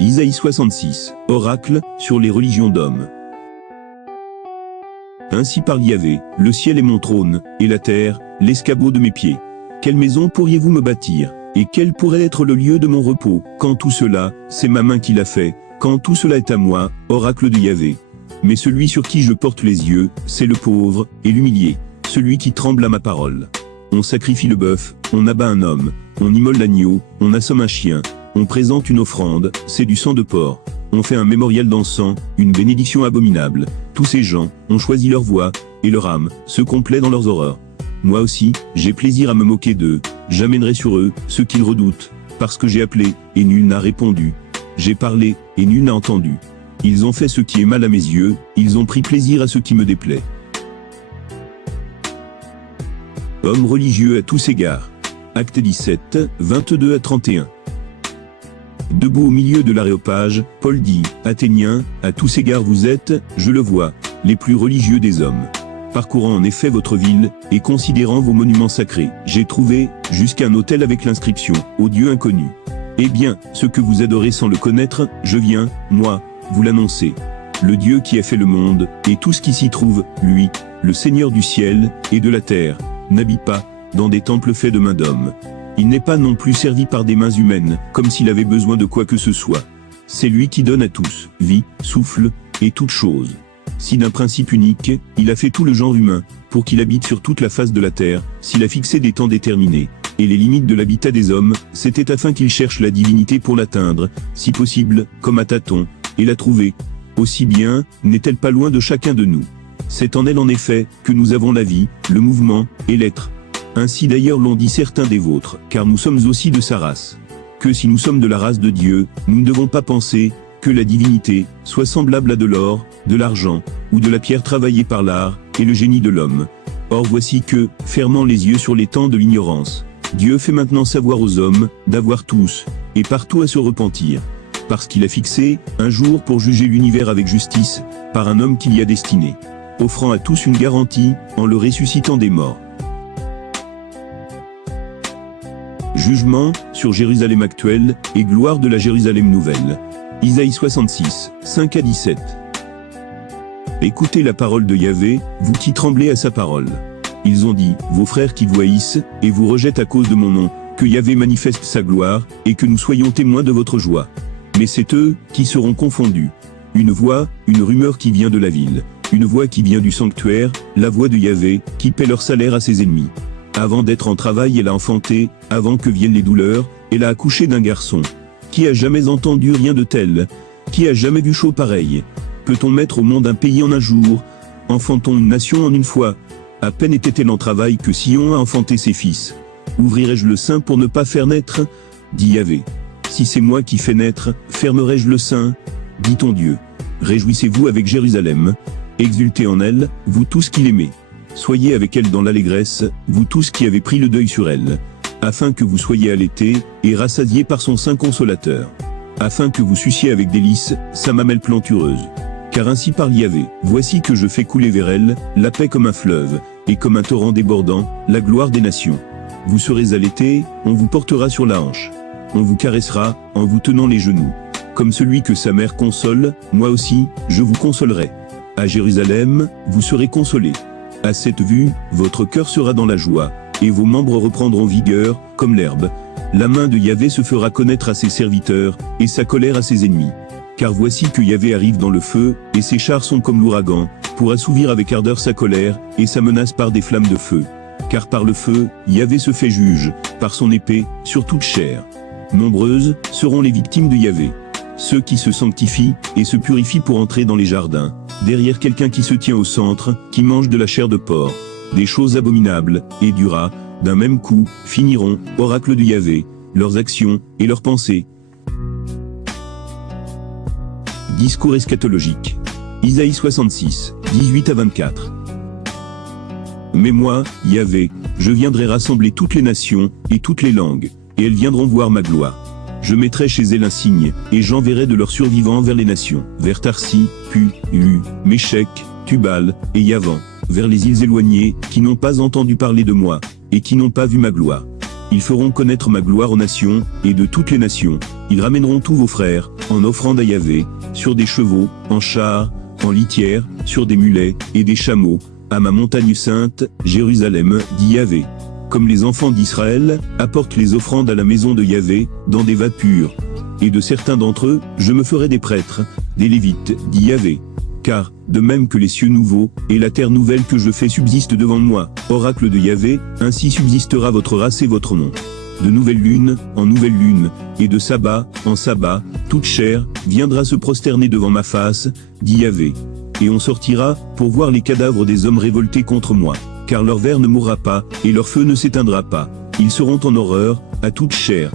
Isaïe 66, oracle, sur les religions d'hommes. Ainsi parle Yahvé, le ciel est mon trône, et la terre, l'escabeau de mes pieds. Quelle maison pourriez-vous me bâtir, et quel pourrait être le lieu de mon repos, quand tout cela, c'est ma main qui l'a fait, quand tout cela est à moi, oracle de Yahvé. Mais celui sur qui je porte les yeux, c'est le pauvre, et l'humilié, celui qui tremble à ma parole. On sacrifie le bœuf, on abat un homme, on immole l'agneau, on assomme un chien, on présente une offrande, c'est du sang de porc. On fait un mémorial d'encens, une bénédiction abominable. Tous ces gens ont choisi leur voie, et leur âme se complaît dans leurs horreurs. Moi aussi, j'ai plaisir à me moquer d'eux, j'amènerai sur eux ce qu'ils redoutent, parce que j'ai appelé, et nul n'a répondu. J'ai parlé, et nul n'a entendu. Ils ont fait ce qui est mal à mes yeux, ils ont pris plaisir à ce qui me déplaît. Homme religieux à tous égards. Acte 17, 22 à 31. Debout au milieu de l'aréopage, Paul dit, Athéniens, à tous égards vous êtes, je le vois, les plus religieux des hommes. Parcourant en effet votre ville, et considérant vos monuments sacrés, j'ai trouvé, jusqu'un autel avec l'inscription, au Dieu inconnu. Eh bien, ce que vous adorez sans le connaître, je viens, moi, vous l'annoncer. Le Dieu qui a fait le monde, et tout ce qui s'y trouve, lui, le Seigneur du ciel, et de la terre, n'habite pas, dans des temples faits de mains d'hommes. Il n'est pas non plus servi par des mains humaines, comme s'il avait besoin de quoi que ce soit. C'est lui qui donne à tous, vie, souffle, et toutes choses. Si d'un principe unique, il a fait tout le genre humain, pour qu'il habite sur toute la face de la terre, s'il a fixé des temps déterminés, et les limites de l'habitat des hommes, c'était afin qu'il cherche la divinité pour l'atteindre, si possible, comme à tâtons, et la trouver. Aussi bien, n'est-elle pas loin de chacun de nous. C'est en elle en effet, que nous avons la vie, le mouvement, et l'être. Ainsi d'ailleurs l'ont dit certains des vôtres, car nous sommes aussi de sa race. Que si nous sommes de la race de Dieu, nous ne devons pas penser que la divinité soit semblable à de l'or, de l'argent, ou de la pierre travaillée par l'art, et le génie de l'homme. Or voici que, fermant les yeux sur les temps de l'ignorance, Dieu fait maintenant savoir aux hommes, d'avoir tous, et partout à se repentir. Parce qu'il a fixé, un jour pour juger l'univers avec justice, par un homme qu'il y a destiné. Offrant à tous une garantie, en le ressuscitant des morts. Jugement, sur Jérusalem actuelle, et gloire de la Jérusalem nouvelle. Isaïe 66, 5 à 17. Écoutez la parole de Yahvé, vous qui tremblez à sa parole. Ils ont dit, vos frères qui vous haïssent, et vous rejettent à cause de mon nom, que Yahvé manifeste sa gloire, et que nous soyons témoins de votre joie. Mais c'est eux, qui seront confondus. Une voix, une rumeur qui vient de la ville. Une voix qui vient du sanctuaire, la voix de Yahvé, qui paie leur salaire à ses ennemis. Avant d'être en travail, elle a enfanté, avant que viennent les douleurs, elle a accouché d'un garçon. Qui a jamais entendu rien de tel? Qui a jamais vu chaud pareil? Peut-on mettre au monde un pays en un jour? Enfantons une nation en une fois? À peine était-elle en travail que Sion a enfanté ses fils. Ouvrirai-je le sein pour ne pas faire naître? Dit Yahvé. Si c'est moi qui fais naître, fermerai-je le sein? Dit ton Dieu. Réjouissez-vous avec Jérusalem. Exultez en elle, vous tous qui l'aimez. Soyez avec elle dans l'allégresse, vous tous qui avez pris le deuil sur elle, afin que vous soyez allaités, et rassasiés par son sein consolateur, afin que vous suciez avec délice, sa mamelle plantureuse. Car ainsi parle Yahvé, voici que je fais couler vers elle, la paix comme un fleuve, et comme un torrent débordant, la gloire des nations. Vous serez allaités, on vous portera sur la hanche. On vous caressera, en vous tenant les genoux. Comme celui que sa mère console, moi aussi, je vous consolerai. À Jérusalem, vous serez consolés. À cette vue, votre cœur sera dans la joie, et vos membres reprendront vigueur, comme l'herbe. La main de Yahvé se fera connaître à ses serviteurs, et sa colère à ses ennemis. Car voici que Yahvé arrive dans le feu, et ses chars sont comme l'ouragan, pour assouvir avec ardeur sa colère, et sa menace par des flammes de feu. Car par le feu, Yahvé se fait juge, par son épée, sur toute chair. Nombreuses seront les victimes de Yahvé. Ceux qui se sanctifient, et se purifient pour entrer dans les jardins. Derrière quelqu'un qui se tient au centre, qui mange de la chair de porc. Des choses abominables, et du rat, d'un même coup, finiront, oracle de Yahvé, leurs actions, et leurs pensées. Discours eschatologique. Isaïe 66, 18 à 24. Mais moi, Yahvé, je viendrai rassembler toutes les nations, et toutes les langues, et elles viendront voir ma gloire. Je mettrai chez elles un signe, et j'enverrai de leurs survivants vers les nations, vers Tarsi, Pu, Lu, Méchec, Tubal, et Yavan, vers les îles éloignées, qui n'ont pas entendu parler de moi, et qui n'ont pas vu ma gloire. Ils feront connaître ma gloire aux nations, et de toutes les nations. Ils ramèneront tous vos frères, en offrande à Yahvé, sur des chevaux, en chars, en litières, sur des mulets, et des chameaux, à ma montagne sainte, Jérusalem, dit Yahvé. Comme les enfants d'Israël, apportent les offrandes à la maison de Yahvé, dans des vapeurs. Et de certains d'entre eux, je me ferai des prêtres, des Lévites, dit Yahvé. Car, de même que les cieux nouveaux, et la terre nouvelle que je fais subsistent devant moi, oracle de Yahvé, ainsi subsistera votre race et votre nom. De nouvelle lune, en nouvelle lune, et de sabbat, en sabbat, toute chair, viendra se prosterner devant ma face, dit Yahvé. Et on sortira, pour voir les cadavres des hommes révoltés contre moi, car leur ver ne mourra pas, et leur feu ne s'éteindra pas. Ils seront en horreur, à toute chair.